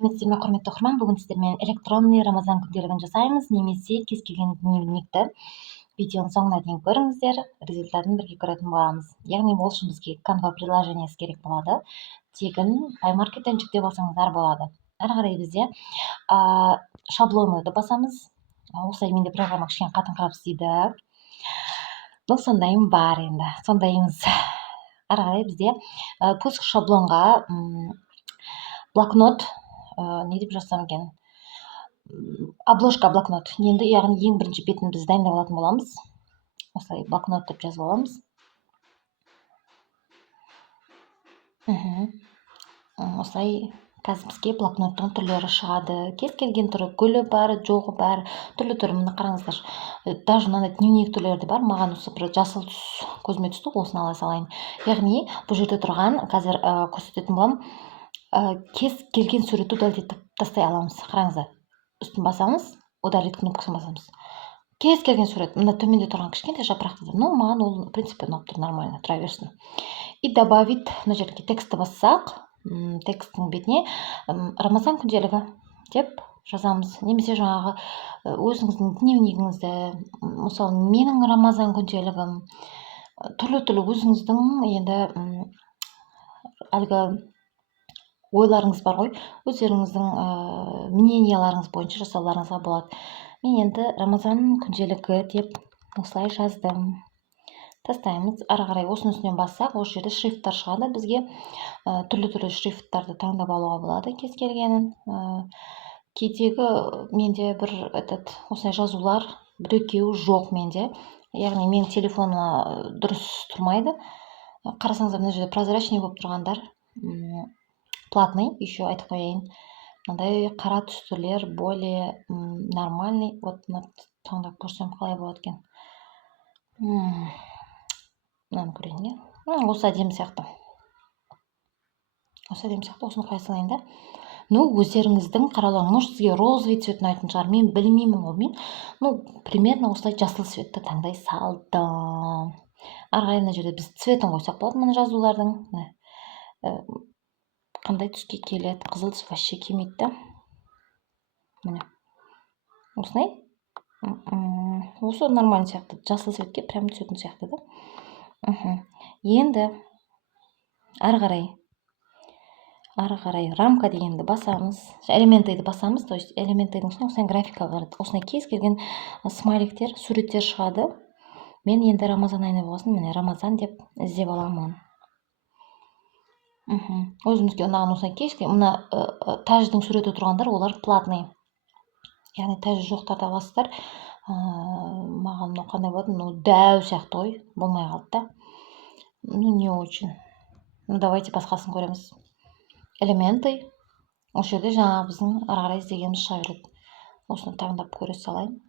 Сәлеметсіздер ме, құрметті оқырман, бүгін сіздермен электронный рамазан күнделігін жасаймыз, немесе кез келген дневникті видеоның соңына дейін көріңіздер, результатын бірге көретін боламыз. Яғни ол үшін бізге Canva приложениесі керек болады. Тегін PyMarket'тен жүктеп алсаңыздар болады. Әрі қарай бізде шаблонды басамыз. Осылай менде программа кішкене қатыңқырап істейді. Сондайым бар енді, сондайымыз. Әрі қарай бізде пуск шаблонға блокнот, не деп жазсам екен, обложка блокнот. Енді яғни ең бірінші бетін біз дайындап алатын боламыз. Осылай блокнот деп жазып аламыз. Осылай қазір бізге блокноттың түрлері шығады. Кез келген түрі, гүлі бар, жоғы бар, түрлі түрі. Міне қараңыздар. Даже мынандай дневник түрлері де бар. Маған осы бір жасыл түс көзіме түсті, осыны ала салайын. Яғни бұл жерде тұрған қазір көрсететін боламын. Кез келген суретті удалить етіп тастай аламыз. Қараңыздар, үстін басамыз, удалить кнопкасын басамыз. Кез келген сурет, мына төменде тұрған кішкентай жапырақты, маған ол в принципе ұнап тұр, нормально тұра берсін. И добавить, мына жерге текстті бассақ, тексттің бетіне рамазан күнделігі деп жазамыз. Немесе жаңағы өзіңіздің дневнигіңізді, мысалы менің рамазан күнделігім, түрлі өзіңіздің енді әлгі ойларыңыз бар ғой, өздеріңіздің мненияларыңыз бойынша жасауларыңызға болады. Мен енді рамазан күнделігі деп осылай жаздым. Тастаймыз. Ары қарай осының үстінен бассақ, осы жерде шрифттар шығады. Бізге түрлі шрифттарды таңдап алуға болады, кез келгенін. Кейдегі менде бір осылай жазулар бір-екеуі жоқ менде. Яғни менің телефоныма дұрыс тұрмайды. Қарасаңыздар, мына жерде прозрачный болып тұрғандар платный, еще айтып қояйын. Мынандай қара түстілер более нормальный. Вот таңдап көрсем қалай болады екен. Мынаны көрейін, осы әдемі сияқты. Осыны қоя салайын да. Өздеріңіздің қарауларыңыз, может сізге розовый цвет ұнайтын шығар, мен білмеймін ғой. Мен примерно осылай жасыл цветті таңдай салдым. Ары қарай мына жерде біз цветін қойсақ болады, мына жазулардың. Қандай түске келеді, қызыл түс вообще келмейді да. Міне осылай. Осы нормально сияқты, жасыл цветке прям түсетін сияқты да. Енді ары қарай рамка дегенді басамыз, элементайды басамыз, то есть элементайдың үстіне осылай графика бар. Осылай кез келген смайликтер, суреттер шығады. Мен енді рамазан айына болғасын, міне рамазан деп іздеп аламын. Өзімізге ұнаған осылай кез келген, мына тәждің суреті тұрғандар, олар платный. Яғни тәжі жоқтарды аласыздар. Маған қандай болады, дәу сияқты ғой, болмай қалды да. Не очень. Давайте басқасын көреміз. Элементы. Осы жерде жаңа біздің ары қарай іздегеніміз шыға береді. Осыны таңдап көре салайын.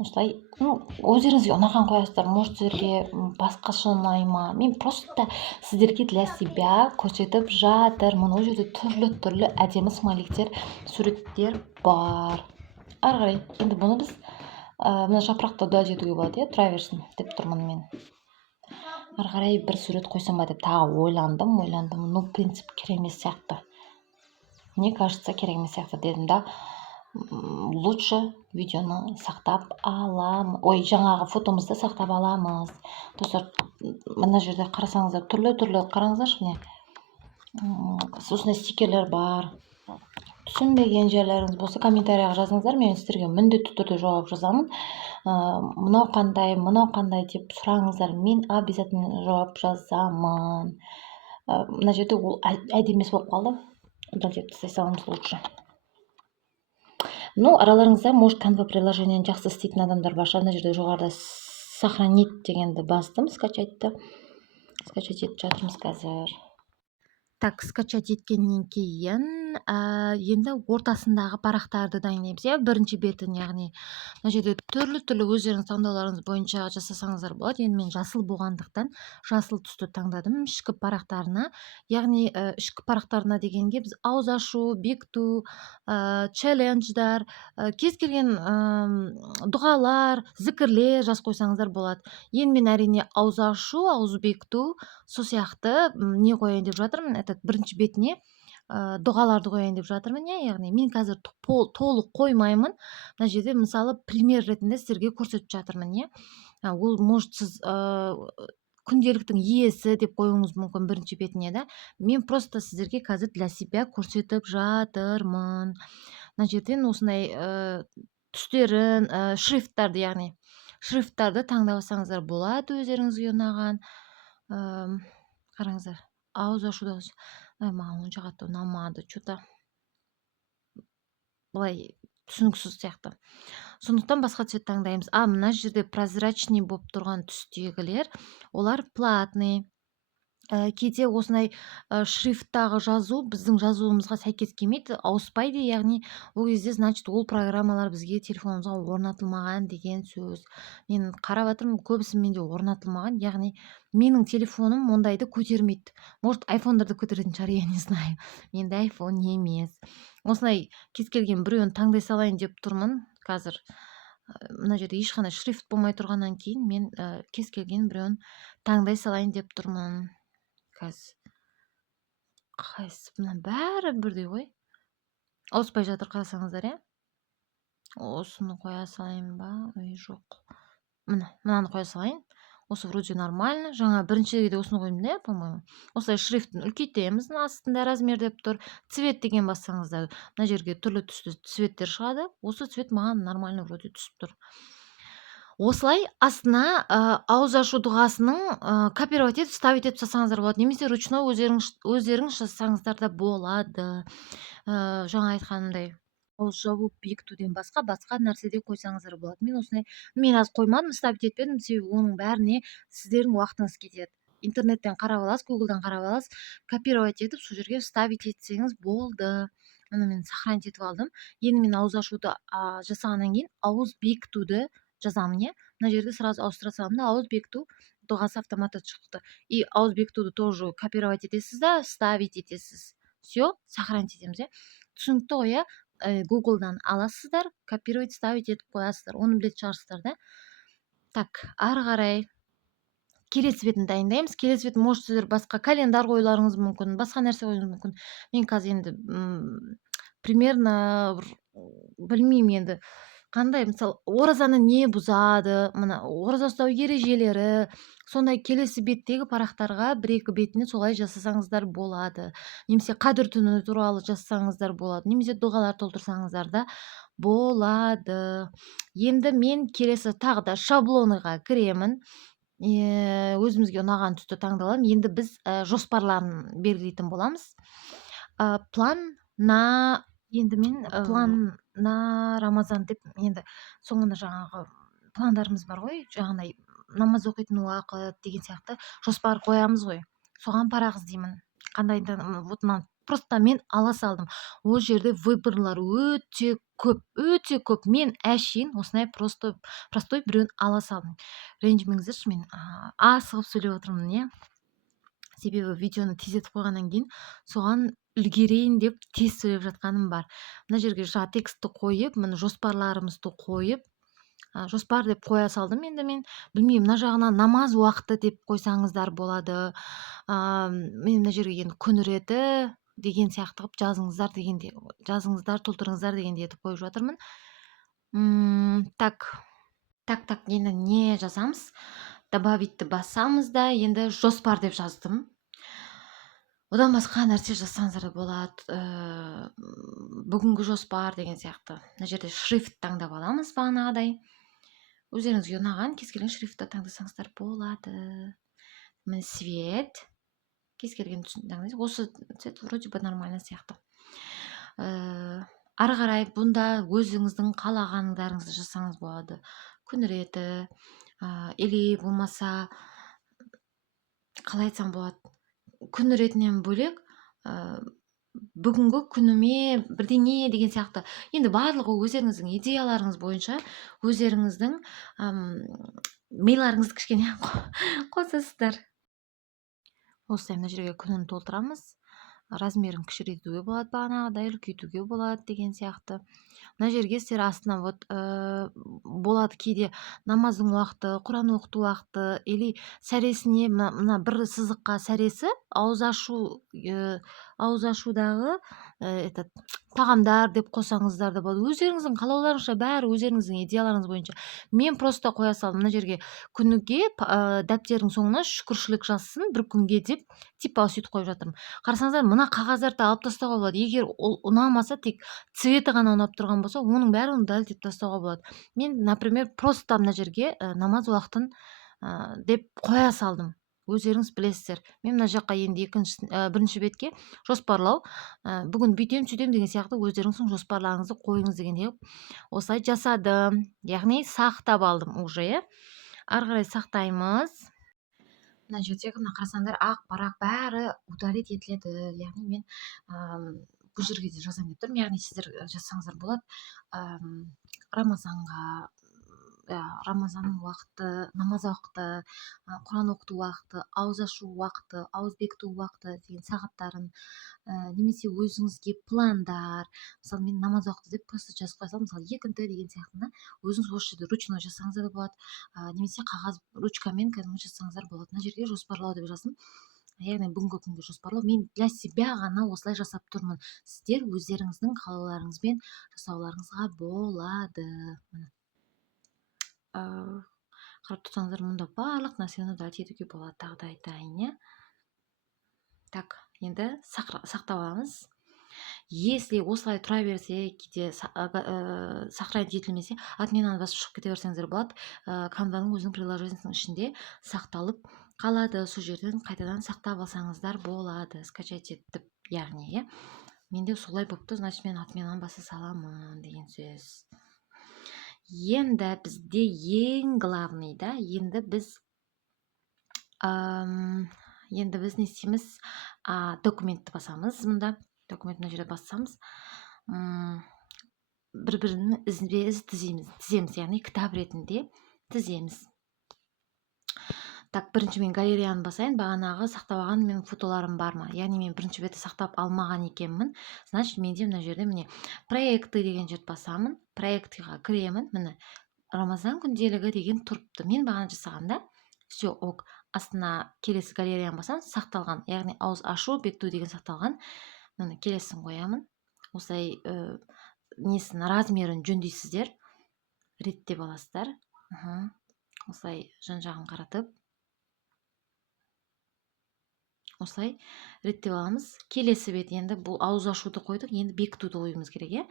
Осылай, өздеріңізге ұнаған қоясыздар, может сіздерге басқаша ұнай ма. Мен просто сіздерге для себя көрсетіп жатырмын. Ол жерде түрлі әдемі смайликтер, суреттер бар. Ары қарай, енді бұны біз мына жапырақты удалить етуге болады, тұра берсін деп тұрмын мен. Ары қарай бір сурет қойсам ба деп тағы ойландым. Принцип керек емес сияқты. Мне кажется, керек емес сияқты дедім да. Лучше видеоны сақтап аламыз. Жаңағы фотомызды сақтап аламыз. Достар, мына жерде қарасаңыздар, түрлі қараңыздаршы, осындай стикерлер бар. Түсінбеген жерлеріңіз болса, комментарияға жазыңыздар, мен сіздерге міндетті түрде жауап жазамын. Мынау қандай деп сұраңыздар, мен обязательно жауап жазамын. Мына жерде ол әдемес болып қалды. Удалить тастай саламыз лучше. Араларыңызда, может, Canva приложениені жақсы істейтін адамдар бар. Мына жерде жоғарыда сохранить дегенді бастым, скачать етіп жатырмыз қазір. Так, скачать еткеннен кейін енді ортасындағы парақтарды дайындаймыз. Бірінші бетін, яғни мына жерде түрлі өздеріңіз таңдауларыңыз бойынша жасасаңыздар болады. Енді мен жасыл болғандықтан жасыл түсті таңдадым ішкі парақтарына. Яғни ішкі парақтарына дегенге біз ауыз ашу, бекіту, челлендждар, кез келген дұғалар, зікірлер жазып қойсаңыздар болады. Енді мен әрине ауыз ашу, ауыз бекіту, сол сияқты не қояйын деп жатырмын. Бірінші бетіне дұғаларды қояйын деп жатырмын. Яғни мен қазір толық қоймаймын. Мына жерде мысалы пример ретінде сіздерге көрсетіп жатырмын. Ол может сіз күнделіктің иесі деп қоюыңыз мүмкін бірінші бетіне, да. Мен просто сіздерге қазір для себя көрсетіп жатырмын. Мына жерден осындай түстерін, шрифттарды, яғни шрифттарды таңдап алсаңыздар болады өздеріңізге ұнаған. Қараңыздар, ауыз ашуда маған онша қатты ұнамады, что-то былай түсініксіз сияқты. Сондықтан басқа цвет таңдаймыз. Мына жерде прозрачный болып тұрған түстегілер, олар платный. Кейде осындай шрифттағы жазу біздің жазуымызға сәйкес келмейді, ауыспайды, яғни ол кезде значит ол программалар бізге телефонымызға орнатылмаған деген сөз. Мен қарап жатырмын, көбісі менде орнатылмаған, яғни менің телефоным ондайды көтермейді. Может, айфондарды көтеретін шығар, я не знаю. Менде айфон емес. Осындай кез келген біреуін таңдай салайын деп тұрмын қазір. Мына жерде ешқандай шрифт болмай тұрғаннан кейін мен кез келген біреуін таңдай салайын деп тұрмын. Қайсы, мына бәрі бірдей ғой. Ауыспай жатыр, қарасаңыздар, осыны қоя салайын ба? Жоқ. Мынаны қоя салайын. Осы вроде нормально. Жаңа біріншіде осыны қойдым, да, по-моему. Осылай шрифтін үлкейтеміз, астында размер деп тұр. Цвет деген бассаңыздар, мына жерге түрлі түсті цветтер шығады. Осы цвет маған нормально вроде түсіп тұр. Осылай астына ауыз ашу дұғасының копировать етіп, вставить етіп жасаңыздар болады. Немесе ручной өздеріңіз жасаңыздар да болады. Жаңа айтқанымдай, ауыз жабу бекітуден басқа нәрседе қойсаңыздар болады. Мен аз қоймадым, вставить етпедім, себебі оның бәріне сіздердің уақытыңыз кетеді. Интернеттен қарап аласыз, Google'дан қарап аласыз, копировать етіп, сол жерге вставить етсеңіз болды. Оны мен сохранить етіп алдым. Енді мен ауыз ашуды жасағаннан кейін ауыз бекітуді жазамын. Мына жерде сразу ауыстыра саламын да, ауыз бекіту дұғасы автоматты шықты. И ауыз бекітуді тоже копировать етесіз да, вставить етесіз. Все, сохранить етеміз. Түсінікті ғой, Google'дан аласыздар, копировать, вставить етіп қоясыздар. Оны білетін шығарсыздар, да. Так, ары қарай келесі цветін дайындаймыз. Келесі цвет, может, сіздер басқа календар қоюларыңыз мүмкін, басқа нәрсе қоюыңыз мүмкін. Мен қазір енді примерно білмеймін енді қандай, мысалы, оразаны не бұзады, мына ораза ұстау ережелері, сондай келесі беттегі парақтарға бір-екі бетіне солай жасасаңыздар болады. Немесе қадір түні туралы жазсаңыздар болады. Немесе дұғалар толтырсаңыздар да болады. Енді мен келесі тағы да шаблоныға кіремін. Өзімізге ұнаған түсті таңдалам. Енді біз жоспарларын белгілейтін боламыз. Енді мен план на Рамазан деп, енді соңында жаңағы пландарымыз бар ғой, жаңағыдай намаз оқитын уақыт деген сияқты жоспар қоямыз ғой. Соған парақ іздеймін. Қандайда, вот просто мен ала салдым. Ол жерде выборлар өте көп. Мен әшейін осындай простой біреуін ала салдым. Ренжімеңіздерші, мен асығып сөйлеп отырмын, себебі видеоны тездетіп қойғаннан кейін соған үлгерейін деп тез сөйлеп жатқаным бар. Мына жерге жаңа текстті қойып, мына жоспарларымызды қойып, жоспар деп қоя салдым. Енді мен білмеймін, мына жағына намаз уақыты деп қойсаңыздар болады. Мен мына жерге енді күн реті деген сияқты қылып жазыңыздар, толтырыңыздар дегенде етіп қойып жатырмын. Так, енді не жазамыз? Добавитті басамыз да, енді жоспар деп жаздым. Одан басқа нәрсе жазсаңыздар болады. Бүгінгі жоспар деген сияқты. Мына жерде шрифт таңдап аламыз бағанағыдай. Өздеріңізге ұнаған кез келген шрифтті таңдасаңыздар болады. Міне свет. Кез келген таңдайсыз. Осы цвет вроде бы нормально сияқты. Ары қарай бұнда өзіңіздің қалағандарыңызды жасаңыз болады. Күн реті, или болмаса, қалай айтсам болады, күн ретінен бөлек бүгінгі күніме бірдеңе деген сияқты. Енді барлығы өздеріңіздің идеяларыңыз бойынша өздеріңіздің миларыңызды кішкене қосасыздар. Осылай мына жерге күнін толтырамыз. Размерін кішірейтуге болады, бағанағыдай үлкейтуге болады деген сияқты. Мына жерге сіздер астына болады кейде намаздың уақыты, Құран оқыту уақыты, или сәресіне мына бір сызыққа сәресі, ауыз ашу ауыз ашудағы этот тағамдар деп қойсаңыздар да болады. Өздеріңіздің қалауларыңызша, бәрі өздеріңіздің идеяларыңыз бойынша. Мен просто қоя салдым мына жерге күніге дәптердің соңына шүкіршілік жазсын бір күнге деп типа сөйтіп қойып жатырмын. Қарасаңыздар, мына қағаздарды алып тастауға болады. Егер ол ұнамаса, тек цветі ғана ұнап тұрған болса, оның бәрін дәлдеп тастауға болады. Мен, например, просто мына жерге намаз уақытын деп қоя салдым. Өздеріңіз білесіздер. Мен мына жаққа енді бірінші бетке жоспарлау, бүгін бүйтем сөйтем деген сияқты өздеріңіздің жоспарларыңызды қойыңыз дегендей осылай жасадым. Яғни сақтап алдым уже, иә. Ары қарай сақтаймыз. Мына жерде мына қарасаңдар ақ парақ бәрі удалить етіледі. Яғни мен бұл жерге де жазамын деп тұрмын. Яғни сіздер жазсаңыздар болады. Рамазанның уақыты, намаз уақыты, Құран оқыту уақыты, ауыз ашу уақыты, ауыз бекіту уақыты деген сағаттарын, немесе өзіңізге пландар, мысалы мен намаз уақыты деп просто жазып қойсам, мысалы екінті деген сияқтыны өзіңіз осы жерде ручной жазсаңыздар да болады, немесе қағаз ручкамен кәдімгі жазсаңыздар болады. Мына жерге жоспарлау деп жаздым. Яғни бүгінгі күнге жоспарлау. Мен для себя ғана осылай жасап тұрмын. Сіздер өздеріңіздің қалауларыңызбен жасауларыңызға болады. Қарап тұрсаңыздар, мұнда барлық нәрсені удалить етуге болады. Тағы да айтайын, иә. Так, енді сақтап аламыз. Если осылай тұра берсе, кейде сохранить етілмесе, отменаны басып шығып кете берсеңіздер болады. Canva'ның өзінің приложениесінің ішінде сақталып қалады. Сол жерден қайтадан сақтап алсаңыздар болады. Скачать етіп, яғни, иә. Менде солай болыпты, значит мен отменаны баса саламын деген сөз. Енді бізде ең главный, да, енді біз не істейміз? Документті басамыз. Мұнда документ мына жерде бассамыз, бір-бірінің із тіземіз, яғни кітап ретінде тіземіз. Так, бірінші мен галереяны басайын. Бағанағы сақтап алған менің фотоларым бар ма? Яғни мен бірінші бетті сақтап алмаған екенмін. Значит, менде мына жерде міне проекты деген жерді басамын. Проектіға кіремін. Міне Рамазан күнделігі деген тұрыпты. Мен бағана жасағанда все ок. Астына келесі галереяны басам, сақталған. Яғни ауыз ашу, бекіту деген сақталған. Міне келесін қоямын. Осылай несін размерін жөндейсіздер. Реттеп аласыздар. Осылай жан-жағын қаратып. Осылай реттеп аламыз. Келесі бет, енді бұл ауыз ашуды қойдық, енді бекітуді қоюымыз керек, иә.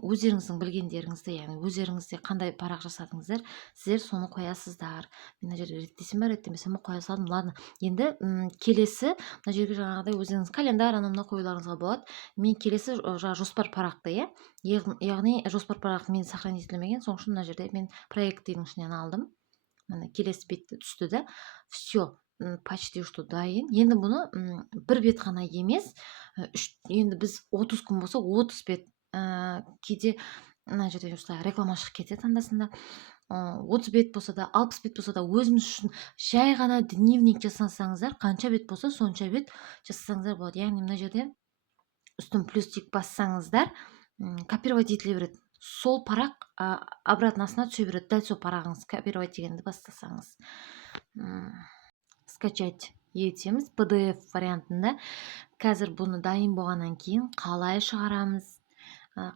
Өздеріңіздің білгендеріңізді, яғни өздеріңізде қандай парақ жасадыңыздар, сіздер соны қоясыздар. Мен мына жерде реттесем бе, реттемесем бе қоя салдым. Ладно. Енді келесі мына жерге жаңағыдай өзіңіз календар анамына қоюларыңызға болады. Мен келесі жоспар парақты, иә. Яғни жоспар парақты мен сохранить етілмеген, соң үшін мына жерде мен проектінің ішінен алдым. Міне келесі бетті түсті да. Все. Почти что дайын. Енді бұны бір бет қана емес, енді біз 30 күн болса 30 бет, кейде мына жерде реклама шығып кетеді андасында. 30 бет болса да, 60 бет болса да, өзіміз үшін жай ғана дневник жасасаңыздар, қанша бет болса сонша бет жасасаңыздар болады. Яғни мына жерде үстін плюстик бассаңыздар, копировать етіле береді. Сол парақ обратнасына түсе береді. Дәл сол парағыңыз копировать дегенді бастасаңыз. Скачать етеміз PDF вариантында. Қазір бұны дайын болғаннан кейін қалай шығарамыз,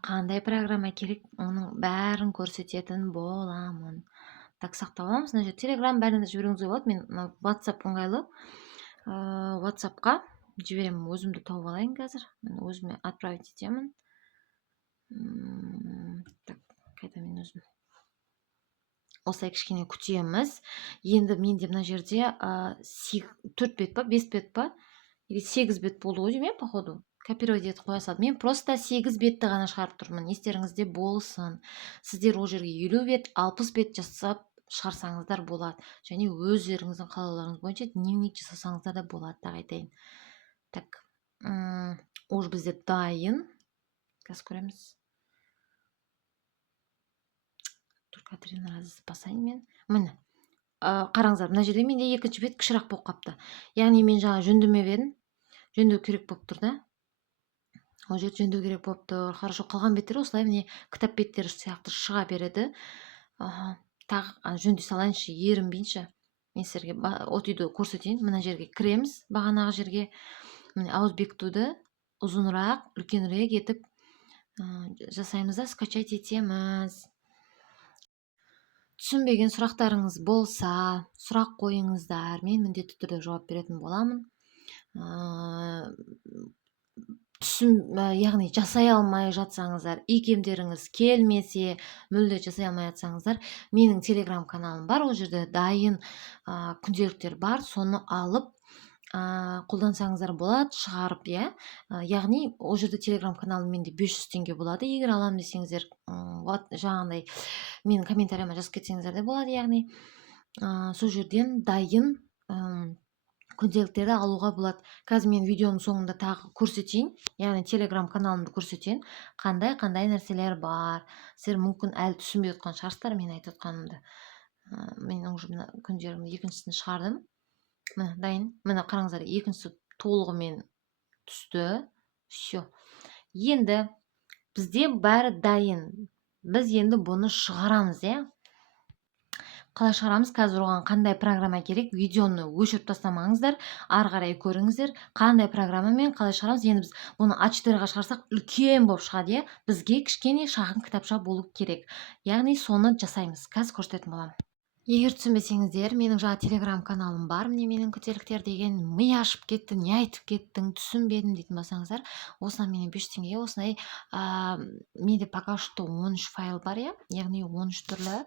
қандай программа керек, оның бәрін көрсететін боламын. Так, сақтап аламыз. Мына жерде Telegram бәріне жіберуіңізге болады. Мен WhatsApp ыңғайлы. WhatsAppқа жіберемін. Өзімді тауып алайын қазір. Мен өзіме отправить етемін. Так, қайда мен өзім. Осылай кішкене күтеміз. Енді менде мына жерде 4 бет па, 5 бет па, 8 бет болды ғой деймін, походу. Копировать етіп қоя салдым. Мен просто 8 бетті ғана шығарып тұрмын. Естеріңізде болсын. Сіздер ол жерге 50 бет, 60 бет жасап шығарсаңыздар болады. Және өздеріңіздің қалауларыңыз бойынша дневник жасасаңыздар да болады, да айтайын. Так, уже бізде дайын. Қазір көреміз. Катрина разы басайын мен. Міне. Қараңыздар, мына жерде менде екінші бет кішірақ болып қапты. Яғни мен жаңа жөндемеп едім. Жөндеу керек болып тұр да. Ол жерде жөндеу керек болып тұр. Хорошо, қалған беттер осылай міне кітап беттері сияқты шыға береді. Тағы жөндей салайыншы, ерінбейінші. Мен сіздерге от үйді көрсетейін. Мына жерге кіреміз, бағанағы жерге. міне ауыз бекітуді ұзынырақ, үлкенірек етіп жасаймыз да скачать етеміз. Түсінбеген сұрақтарыңыз болса, сұрақ қойыңыздар, мен міндетті түрде жауап беретін боламын. Яғни жасай алмай жатсаңыздар, икемдеріңіз келмесе, мүлде жасай алмай жатсаңыздар, менің телеграм каналым бар, ол жерде дайын күнделіктер бар, соны алып қолдансаңыздар болады, шығарып, яғни ол жерде телеграм каналым менде 500 теңге болады, егер алам десеңіздер, жаңағындай менің комментарияма жазып кетсеңіздер де болады, яғни сол жерден дайын күнделіктерді алуға болады. Қазір мен видеоның соңында тағы көрсетейін, яғни телеграм каналымды көрсетейін, қандай нәрселер бар. Сіздер мүмкін әлі түсінбей отқан шығарсыздар мен айтып отқанымды. Мен уже мына күндерімді екіншісін шығардым. Міне дайын. Міне қараңыздар, екіншісі толығымен түсті. Все. Енді бізде бәрі дайын. Біз енді бұны шығарамыз, Қалай шығарамыз? Қазір оған қандай программа керек? Видеоны өшіріп тастамаңыздар, ары қарай көріңіздер. Қандай программамен қалай шығарамыз? Енді біз бұны А4-ға шығарсақ үлкен болып шығады, Бізге кішкене шағын кітапша болу керек. Яғни соны жасаймыз. Қазір көрсететін боламын. Егер түсінбесеңіздер, менің жаңа телеграм каналым бар, міне менің күнделіктер деген, ми ашып кетті, не айтып кеттің, түсінбедім дейтін болсаңыздар, осынан менен 5 теңгеге осындай менде пока что 13 файл бар, яғни 13 түрлі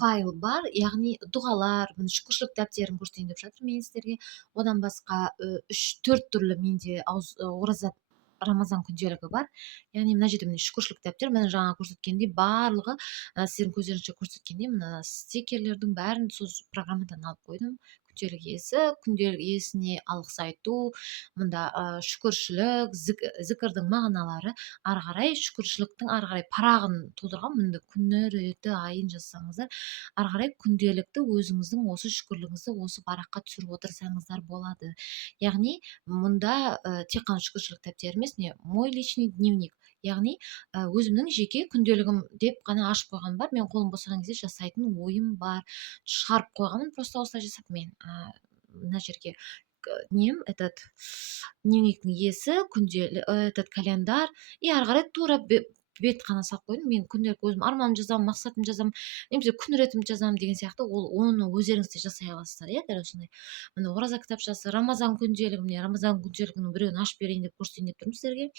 файл бар, яғни дұғалар, шүкіршілік дәптерін көрсетейін деп жатыр мен сіздерге. Одан басқа 3-4 түрлі менде ораза Рамазан күнделігі бар. Яғни мына жерде міне шүкіршілік дәптер, міне жаңа көрсеткендей барлығы сіздердің көздеріңізше көрсеткендей мына стикерлердің бәрін сол программадан алып қойдым. Күнделік иесі, күнделік иесіне алғыс айту, мында шүкіршілік, зікірдің мағыналары, ары қарай шүкіршіліктің ары қарай парағын толтырған, мында күні, реті, айын жазсаңыздар, ары қарай күнделікті өзіңіздің осы шүкірлігіңізді осы параққа түсіріп отырсаңыздар болады. Яғни мұнда тек қана шүкіршілік дәптері емес, мой личный дневник, яғни өзімнің жеке күнделігім деп қана ашып қойған бар. Мен қолым босаған кезде жасайтын ойым бар. Шығарып қойғанмын, просто осылай жасап мен мына жерге дневниктің иесі, күнделік, календар, ары қарай тура бет қана салып қойдым. Мен күнделік өзім арманымды жазамын, мақсатымды жазамын, немесе күн ретімді жазамын деген сияқты, оны өздеріңіз де жасай аласыздар, дәл осындай. Міне ораза кітапшасы, Рамазан күнделігі, міне Рамазан күнделігінің біреуін ашып берейін деп көрсетейін деп тұрмын сіздерге.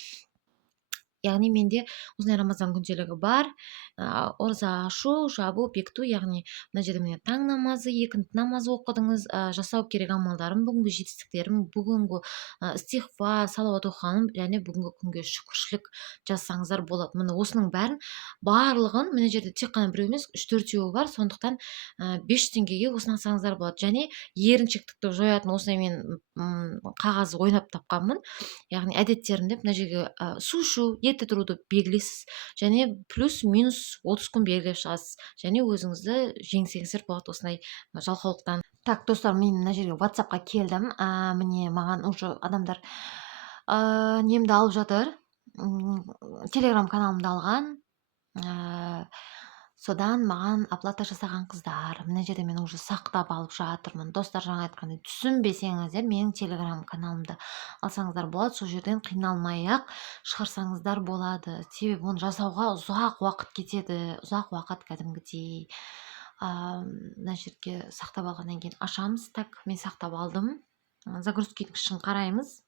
Яғни менде осындай Рамазан күнделігі бар. Ораза ашу, жабу, бекіту, яғни мына жерде міне таң намазы, екінті намазы оқыдыңыз, жасау керек амалдарым, бүгінгі жетістіктерім, бүгінгі истиғфар, салауат оқығаным, және бүгінгі күнге шүкіршілік жазсаңыздар болады. Міне осының барлығын мына жерде тек қана біреу емес, 3-4 бар, сондықтан 5 теңгеге осыны алсаңыздар болады. Және еріншектікті жоятын осындай мен қағаз ойнап тапқанмын. Яғни әдеттерін деп мына жерге су ішу, ерте тұруды белгілейсіз, және плюс-минус 30 күн белгілеп шығасыз, және өзіңізді жеңсеңіздер болады осындай жалқаулықтан. Так, достар, мен мына жерге WhatsApp-қа келдім. Міне маған уже адамдар немді алып жатыр, телеграм каналымды алған, содан маған оплата жасаған қыздар. Мына жерде мен уже сақтап алып жатырмын. Достар, жаңа айтқандай, түсінбесеңіздер менің телеграм каналымды алсаңыздар болады. Сол жерден қиналмай-ақ шығарсаңыздар болады. Себебі оны жасауға ұзақ уақыт кетеді, ұзақ уақыт кәдімгідей. Мына жерге сақтап алғаннан кейін ашамыз. Так, мен сақтап алдым. Загрузкидің қараймыз.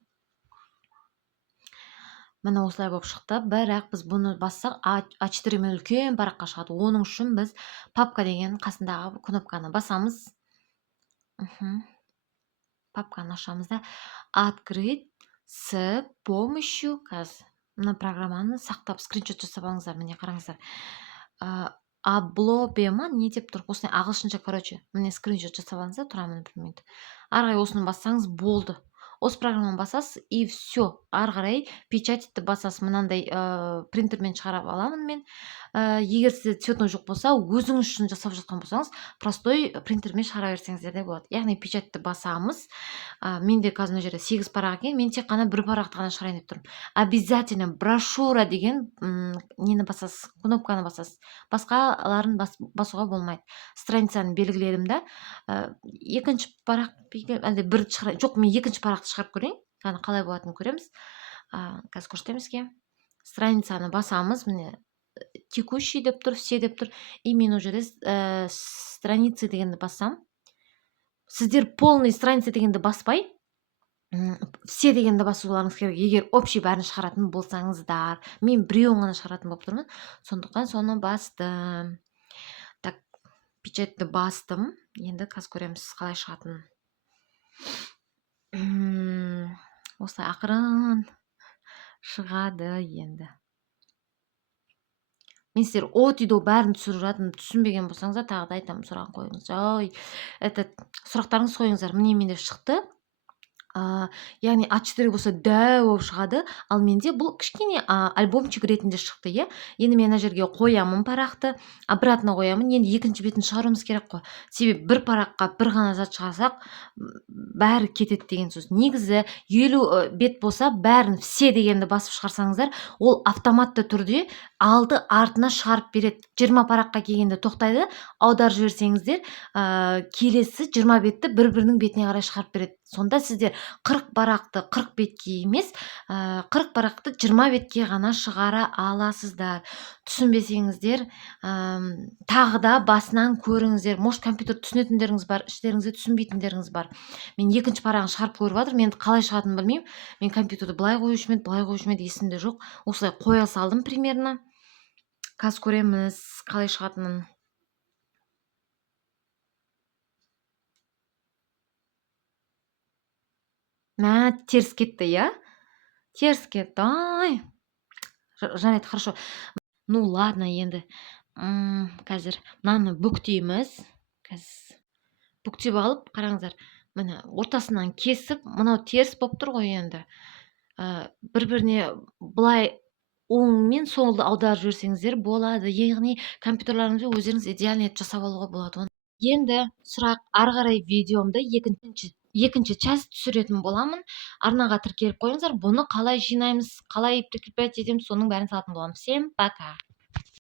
Міне осылай болып шықты. Бірақ біз бұны бассақ А4-мен үлкен параққа шығады. Оның үшін біз папка деген қасындағы кнопканы басамыз. Папканы ашамыз да открыть с помощью, мына программаны сақтап скриншот жасап алыңыздар. Міне қараңыздар. Аблобема не деп тұр? Осындай ағылшынша, міне скриншот жасап алыңыздар. Тұрамын бір минут. Ары қарай осыны бассаңыз болды. Осы программаны басасыз, и все. Ары қарай печатьті басасыз. Мынандай принтермен шығарып аламын мен. Егер сізде цветной жоқ болса, өзіңіз үшін жасап жатқан болсаңыз, простой принтермен шығара берсеңіздер де болады. Яғни печатьті басамыз. Менде қазір мына жерде 8 парақ екен, мен тек қана бір парақты ғана шығарайын деп тұрмын. Обязательно брошюра деген нені басасыз, кнопканы басасыз. Басқаларын басуға болмайды. Страницаны белгіледім да, екінші парақ әлде бірінші шығарайын. Жоқ, мен екінші парақты шығарып көрейін. Қана қалай болатынын көреміз. Қазір көрсетемізге. Страницаны басамыз, міне текущий деп тұр, все деп тұр. И мен ол жерде страницы дегенді бассам, сіздер полный страница дегенді баспай, все дегенді басуларыңыз керек. Егер общий бәрін шығаратын болсаңыздар, мен біреуін ғана шығаратын болып тұрмын, сондықтан соны бастым. Так, печатьті бастым. Енді қазір көреміз қалай шығатынын. Осылай ақырын шығады енді. Мен сіздер от үйде бәрін түсіріп жатырмын, түсінбеген болсаңыздар тағы да айтамын, сұрақ қойыңыз. Сұрақтарыңыз қойыңыздар. Міне менде шықты. Яғни А4 болса дәу болып шығады, ал менде бұл кішкене альбомчик ретінде шықты, е. Енді мен ана жерге қоямын парақты, обратно қоямын. Енді екінші бетін шығаруымыз керек қой. Себебі бір параққа бір ғана зат шығарсақ, бәрі кетеді деген сөз. Негізі 50 бет болса, бәрін все дегенді басып шығарсаңыздар, ол автоматты түрде алды артына шығарып береді. 20 параққа келгенде тоқтайды, аударып жіберсеңіздер, келесі 20 бетті бір-бірінің бетіне қарай шығарып береді. Сонда сіздер 40 парақты 40 бетке емес, 40 парақты 20 бетке ғана шығара аласыздар. Түсінбесеңіздер, тағы да басынан көріңіздер. Может, компьютер түсінетіндеріңіз бар, іштеріңізде түсінбейтіндеріңіз бар. Мен екінші парағын шығарып көріп жатырмын, мен қалай шығатынын білмеймін. Мен компьютерді былай қоюшым еді, былай қоюшым еді, есімде жоқ. Осылай қоя салдым примерно. Қазір көреміз қалай шығатынын. Теріс кетті, я? Теріс кетті, ай. Жарайды, хорошо. Ну, ладно, енді. Қазір мынаны бүктейміз. Бүктеп алып, қараңыздар. Міне, ортасынан кесіп, мынау теріс болып тұр ғой енді. Бір-біріне былай оң мен солды аударып жіберсеңіздер болады. Яғни компьютерларыңызды өздеріңіз идеально жасап алуға болады. Енді сұрақ, ары қарай видеомды екінші часть түсіретін боламын. Арнаға тіркеліп қойыңыздар. Бұны қалай жинаймыз, қалай прикреплять етеміз, соның бәрін салатын боламын. Всем пока!